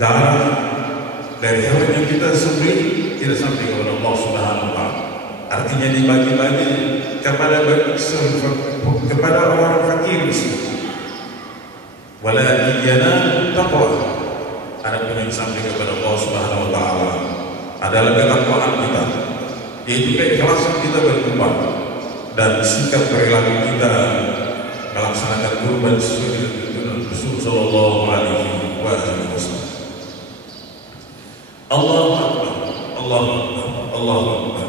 Darah dari hewan yang kita kita sembelih tidak sampai kepada Allah Subhanahu wa taala. Artinya dibagi-bagi kepada orang fakir. Wala iyana taqwa. Adapun yang sampai kepada Allah Subhanahu wa taala adalah ketakwaan kita, yaitu keikhlasan kita berkorban dan sikap perilaku kita melaksanakan kurban sesuai dengan Rasul sallallahu alaihi wasallam. Allahu akbar, Allahu akbar, Allahu akbar.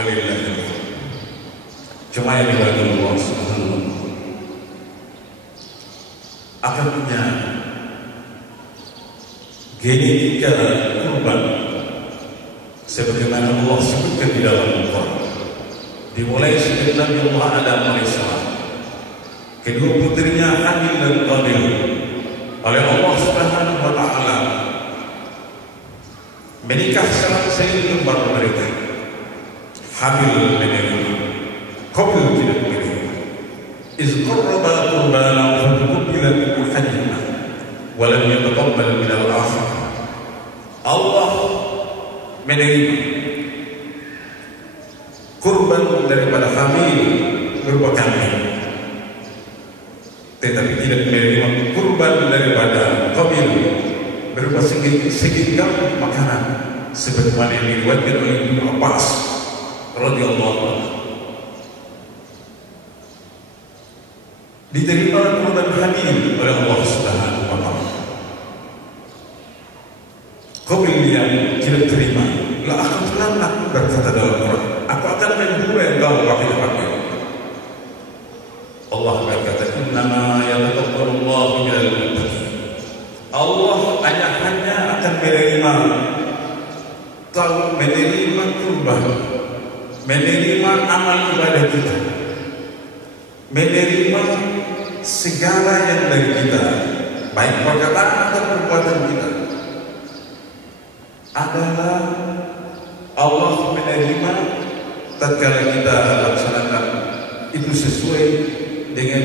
Walillahil cuma yang dibagi Allah Subhanahu wa taala akan punya genetika kurban sebagaimana Allah sebutkan di dalam Al-Quran. Dimulai sejak Nabi Allah Adam alaihissalam, kedua putrinya Habil dan Qabil oleh Allah Subhanahu wa taala menikah secara seiring kembar mereka. Habil menerima, Qabil tidak menerima. Iz qarraba qurbanan fatuqbila min ahadihima wa lam yataqabbal min al-akhar. Allah menerima kurban daripada Habil berupa kambing, tetapi tidak menerima kurban daripada Qabil berupa segenggam makanan, sebagaimana yang diriwayatkan oleh Ibnu Abbas radhiyallahu anhu. Diterima kurban Habil oleh Allah Subhanahu wa taala. Qabil yang tidak terima, la akan terlambat berkata dalam Quran, aku akan membunuh engkau wahai Habil. Allah berkata, innama yataqabbalu Allahu minal muttaqin. Allah hanya akan menerima kurban, menerima amal ibadah kita, menerima segala yang dari kita, baik perkataan atau perbuatan kita, adalah Allah menerima tatkala kita laksanakan itu sesuai dengan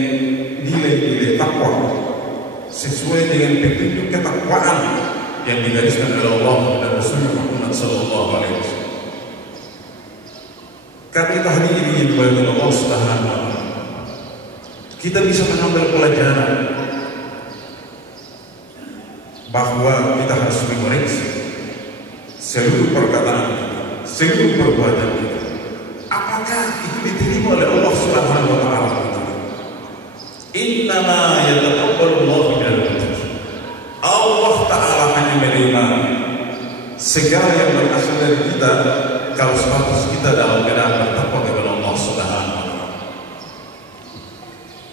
nilai-nilai takwa, sesuai dengan petunjuk ketakwaan yang digariskan oleh Allah dan Rasulullah Muhammad sallallahu alaihi wasallam. Karena hari ini dibawa Allah Subhanahu wa taala, kita bisa mengambil pelajaran bahwa kita harus mengoreksi seluruh perkataan kita, seluruh perbuatan kita. Apakah itu diterima oleh Allah Subhanahu wa taala? Innama yataqabbalu Allahu minal muttaqin. Allah taala hanya menerima segala yang berasal dari kita kalau status kita dalam keadaan bertakwa kepada Allah Subhanahu wa taala.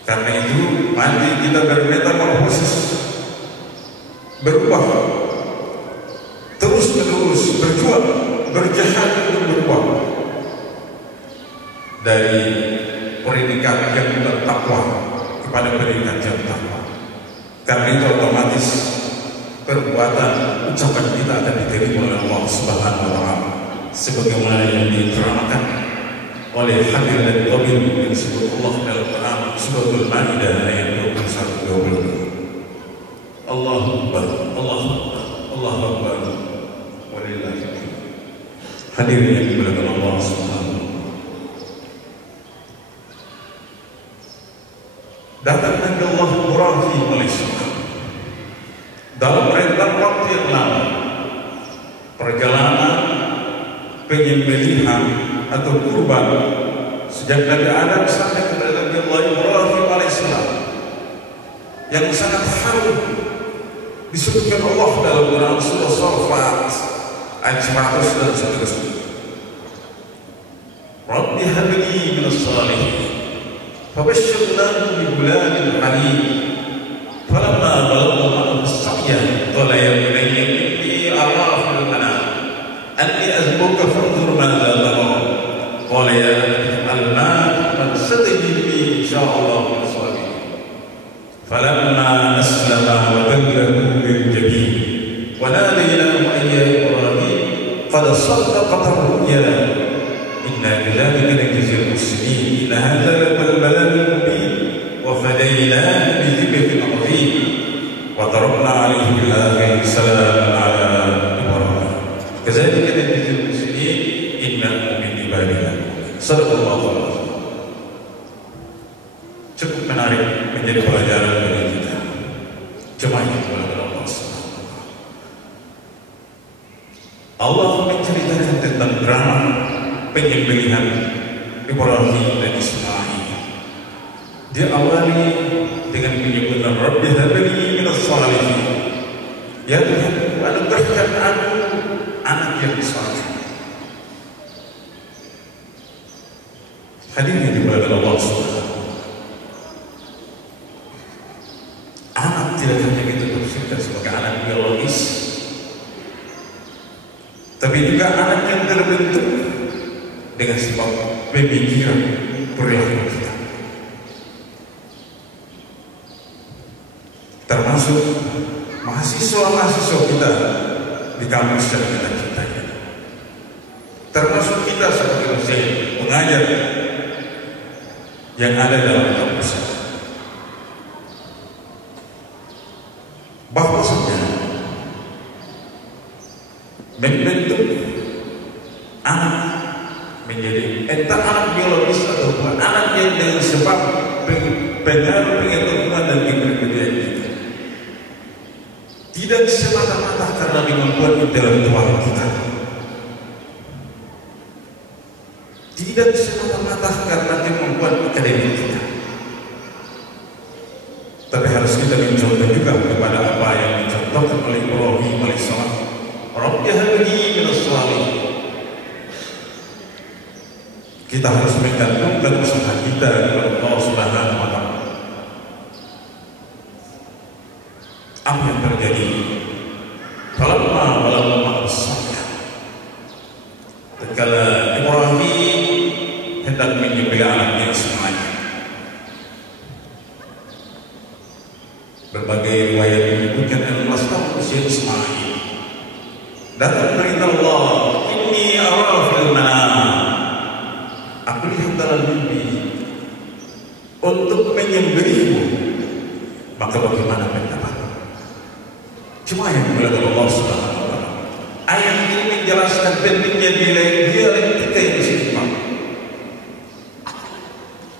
Karena itu mari kita bermetamorfosis, berubah, terus menerus berjuang, berjihad untuk berubah dari predikat yang bertakwa kepada predikat yang takwa. Karena itu otomatis perbuatan ucapan kita akan diterima oleh Allah Subhanahu wa taala sebagaimana yang diterangkan oleh Habil dan Qabil yang disebut Allah dalam Quran surah Al-Maidah ayat 21-22. Allahu Akbar, Allahu Akbar, Allahu Akbar. Walillahil hamd. Hadirin yang dimuliakan Allah Subhanahu wa taala. Datang Nabi Allah Ibrahim alaihissalam dalam rentang waktu yang lama, perjalanan penyembelihan atau kurban sejak Nabi Adam sampai kepada Nabi Allah Ibrahim alaihissalam yang sangat harum disebutkan Allah dalam Quran surah Shafat ayat 100 dan seterusnya. Rabbi habli minas salihin fabashshirnahu bi ghulamin halim falamma balagha ma'ahu as-sa'ya qala ya bunayya inni ara fil manam anni azbuka fanzur madza tara qala ya al-ma man satajidni insyaallah min as-sabirin falamma aslama wa tallahu lil jabin wa nadaynahu ya ibrahim qad saddaqta ar-ru'ya inna kadhalika najzil muslimin inna hadha لبلغ مبين وفديناه بذبح عظيم وتركنا عليه في الآخرين سلام على إبراهيم kadzalika najzil muhsinin innahu min ibadina. Sallallahu alaihi wasallam. Cukup menarik menjadi pelajaran bagi kita. Cuma yang kepada Allah SWT. Allah menceritakan tentang drama penyembelihan Ibrahim dan Ismail. Dia awali dengan penyebutan Rabbi habli minas shalihin. Ya Tuhan, anugerahkan aku anak yang saleh. Hadirin dimuliakan Allah SWT. Anak tidak hanya kita tercipta sebagai anak biologis, tapi juga anak yang terbentuk dengan sebab pemikiran perilaku kita. Termasuk mahasiswa-mahasiswa kita di kampus yang kita cintai. Termasuk kita sebagai dosen pengajar yang ada dalam kampus. Bahwasanya membentuk anak menjadi entah anak biologis ataupun anak yang dengan sebab pengaruh pengetahuan dan kepribadian kita, tidak semata-mata karena kemampuan intelektual kita, tidak semata-mata karena kemampuan akademik kita, tapi harus kita mencontoh juga kepada apa yang dicontohkan oleh Ibrahim alaihissalam. Rabbi habli minas shalihin. Kita harus menggantungkan usaha kita kepada Allah Subhanahu wa Ta'ala. Apa yang terjadi? Falamma balagha as-sa'ya. Tatkala Ibrahim hendak menyembelih anaknya Ismail. Berbagai riwayat menyebutkan 16 tahun usia Ismail. Datang perintah Allah, inni ara fil manam. Aku lihat dalam mimpi untuk menyembelihmu. Maka bagaimana pendapat? Cuma yang dimuliakan Allah Subhanahu wa Ta'ala. Ayat ini menjelaskan pentingnya dialektika yang seimbang.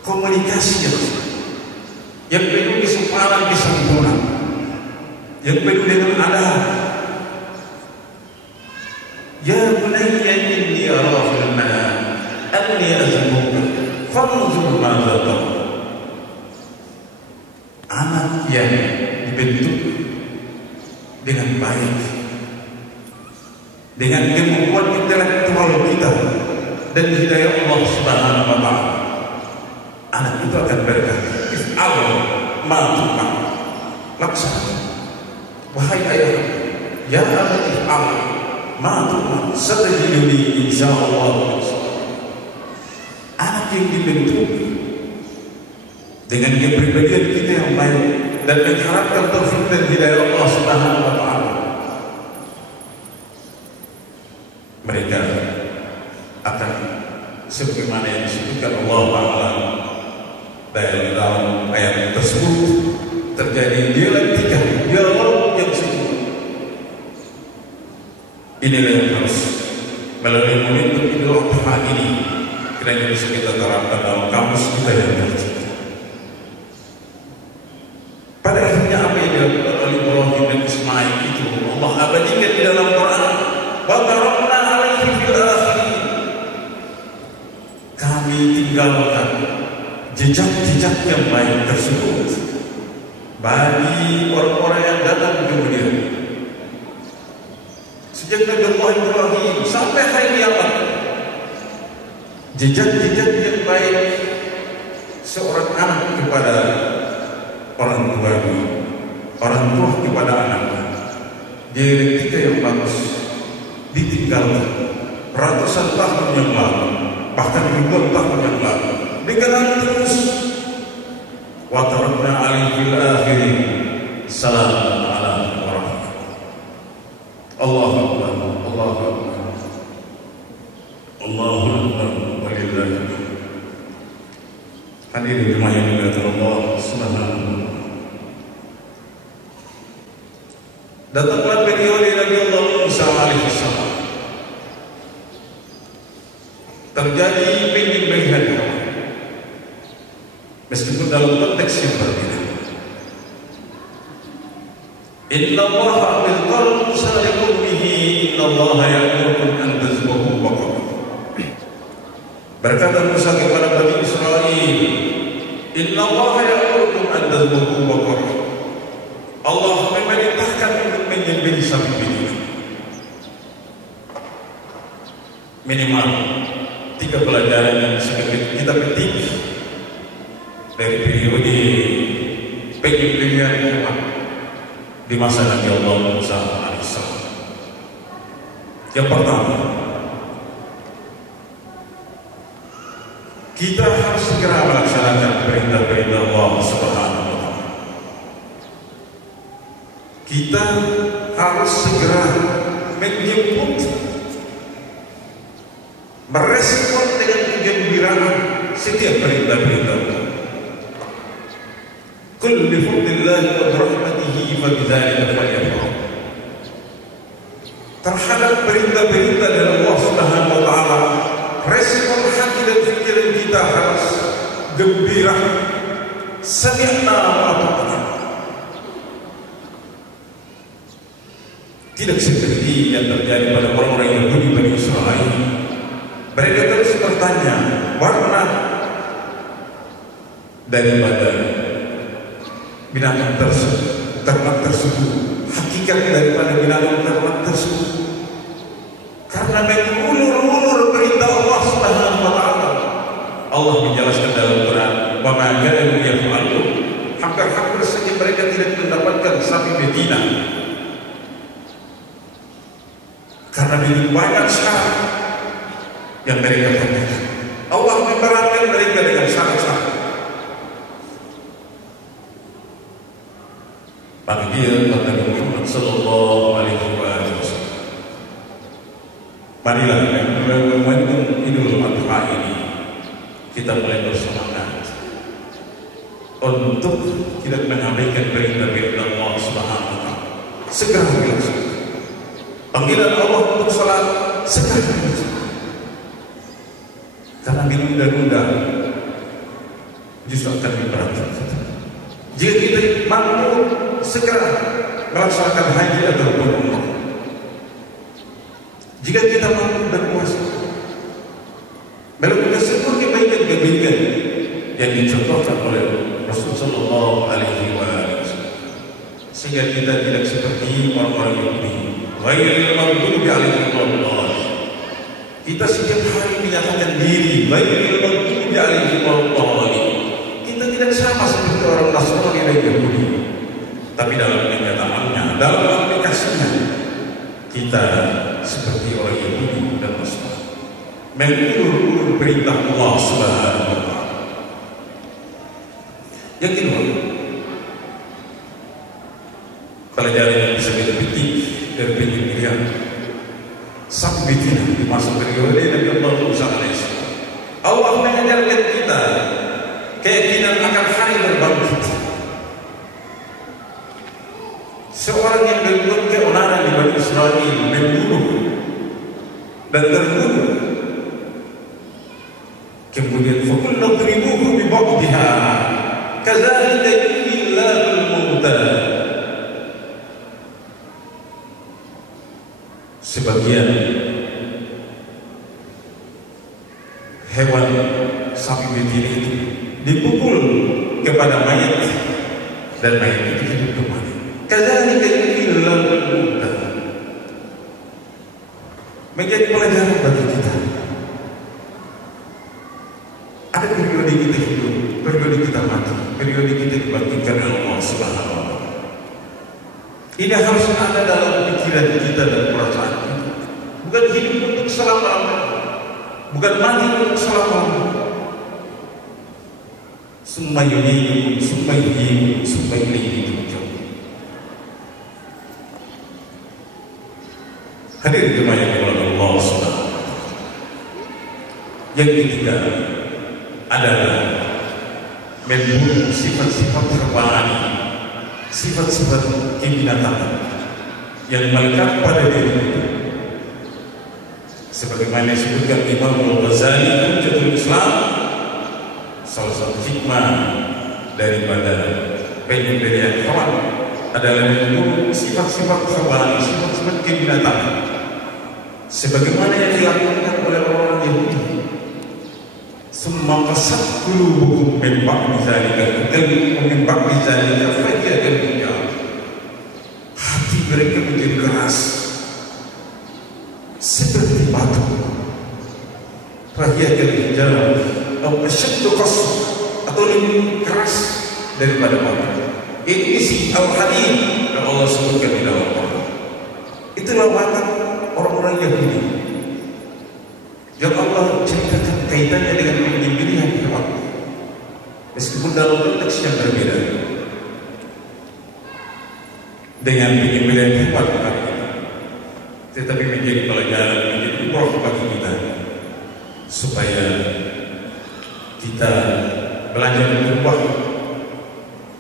Komunikasi yang penuh kesemparan kesempurnaan, yang penuh dengan adab. Ya bunayya inni ara fil manam anni azmuka fanzur madza tara. Anak yang dibentuk dengan baik, dengan kemampuan intelektual kita dan hidayah Allah Subhanahu wa Ta'ala, anak itu akan berkata, "If'al ma tu'mar." Laksana. Wahai ayah, ya abati if'al ma tu'mar, satajiduni insyaallah. Anak yang dibentuk dengan kepribadian kita yang baik dan mengharapkan taufik dan hidayah Allah Subhanahu wa Ta'ala, mereka akan sebagaimana yang disebutkan Allah Ta'ala dalam ayat tersebut, terjadi dialog yang sungguh. Inilah yang harus melalui momentum Idul Adha ini kiranya bisa kita terapkan dalam kampus kita yang tercinta. Pada akhirnya apa yang dilakukan oleh Ibrahim dan Ismail itu Allah abadikan di dalam Quran. Wa tarakna alaihi fil akhirin. Kami tinggalkan jejak-jejak yang baik tersebut bagi orang-orang yang datang kemudian. Sejak Nabi Allah Ibrahim sampai hari kiamat, jejak-jejak yang baik seorang anak kepada orang tuanya, orang tua kepada anaknya, dialektika yang bagus ditinggalkan ratusan tahun yang lalu, bahkan ribuan tahun yang lalu, dikenal terus. Wa tarakna alaihi fil akhirin salamun ala Ibrahim. Allahu akbar, Allahu akbar, Allahu akbar, walillahil hamd. Hadirin jemaah yang dimuliakan Allah Subhanahu wa Ta'ala. Datanglah beliau dari Nabi Allah Musa alaihissalam terjadi penyembelihan hewan, meskipun dalam konteks yang berbeda. Inna Allah bil Musa liqaumihi inna Allah ya'murukum an tazbahu baqarah. Berkata Musa kepada Bani Israel, inna Allah ya'murukum an tazbahu baqarah. Allah memerintahkan untuk menyembelih sapi betina. Minimal 3 pelajaran yang bisa kita petik dari periode penyembelihan hewan di masa Nabi Allah Musa alaihissalam. Yang pertama, kita harus segera melaksanakan perintah-perintah Allah Subhanahu wa Ta'ala. Kita harus segera menjemput, merespon dengan kegembiraan setiap perintah-perintah Allah. Qul bi fadlillahi wa rahmatihi fa bidzalika falyafrahu. Terhadap perintah-perintah dari Allah Subhanahu wa Ta'ala, respon hati dan pikiran kita harus gembira. Sami'na wa ata'na. Tidak seperti yang terjadi pada orang-orang Yahudi Bani Israel. Mereka terus bertanya warna daripada binatang tersebut, ternak tersebut, hakikat daripada binatang ternak tersebut, karena mengulur-ulur perintah Allah Subhanahu wa Ta'ala. Allah menjelaskan dalam Quran, wa ma kanu yaf'alun, hampir-hampir saja mereka tidak mendapatkan sapi betina, karena begitu banyak syarat yang mereka tanyakan. Allah memberatkan mereka dengan syarat-syarat. Panggilan Nabi Muhammad sallallahu alaihi wasallam. Marilah momentum Idul Adha ini kita mulai bersemangat untuk tidak mengabaikan perintah-perintah Allah Subhanahu wa Ta'ala. Segera dilaksanakan. Panggilan Allah untuk salat segera dilaksanakan. Karena menunda-nunda justru akan diberatkan. Jika kita mampu segera melaksanakan haji atau umrah, jika kita mampu berpuasa, melakukan seluruh kebaikan-kebaikan yang dicontohkan oleh Rasulullah Sallallahu Alaihi Wasallam, sehingga kita tidak seperti orang-orang Yahudi. Ghairil maghdubi alaihim waladdallin. Kita setiap hari menyatakan diri ghairil maghdubi alaihim waladdallin. Kita tidak sama seperti orang Nasrani dan Yahudi, tapi dalam kenyataannya, dalam aplikasinya, kita seperti orang Yahudi dan Nasrani, mengulur-ulur perintah Allah Subhanahu wa Ta'ala. Yang kedua, pelajaran yang bisa kita petik dari penyembelihan sapi betina di masa periode Nabi Allah Musa alaihissalam. Allah mengajarkan kita keyakinan akan hari berbangkit. Seorang yang berbuat keonaran di Bani Israel, membunuh dan terbunuh, kemudian fakulna dribuhu bi ba'dihha kadzalika yuhyillahul mauta. Sebagian hewan sapi betina itu dipukul kepada mayat dan mayat itu hidup kembali. Kadzalika yuhyillahul mauta. Menjadi pelajaran bagi kita. Ada periode kita hidup, periode kita mati, periode kita dibangkitkan oleh Allah Subhanahu wa Ta'ala. Ini harus ada dalam pikiran kita dan perasaan kita. Bukan hidup untuk selama-lamanya, bukan mati untuk selama-lamanya. Summa yuhyikum, summa yuhyikum, summa ilaihi turja'un. Hadirin jemaah yang dimuliakan Allah Subhanahu wa Ta'ala. Yang ketiga adalah membunuh sifat-sifat herbani, sifat-sifat kebinatangan yang melekat pada diri kita, sebagaimana disebutkan Imam Al-Ghazali Hujjatul Islam, salah satu hikmah daripada penyembelihan hewan adalah membunuh sifat-sifat hewani, sifat-sifat kebinatangan, sebagaimana yang dilakukan oleh orang Yahudi. Summa qasat qulubuhum min ba'di dzalika, min ba'di dzalika fahiya kal-hijarah. Hati mereka menjadi keras seperti batu. Fahiya kal-hijarah atau asyaddu qaswa, atau lebih keras daripada batu. Ini isi al-hadid yang Allah sebutkan di dalam Al-Quran. Itulah watak orang-orang Yahudi yang Allah ceritakan kaitannya dengan penyembelihan hewan, meskipun dalam konteks yang berbeda dengan penyembelihan hewan hari ini, tetapi menjadi pelajaran, menjadi ibrah bagi kita supaya kita belajar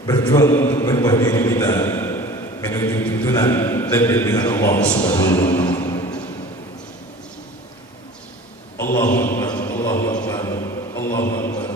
berjuang untuk merubah diri kita menuju tuntunan dan bimbingan Allah Subhanahu wa Ta'ala. Allahu Akbar, Allahu Akbar, Allahu Akbar.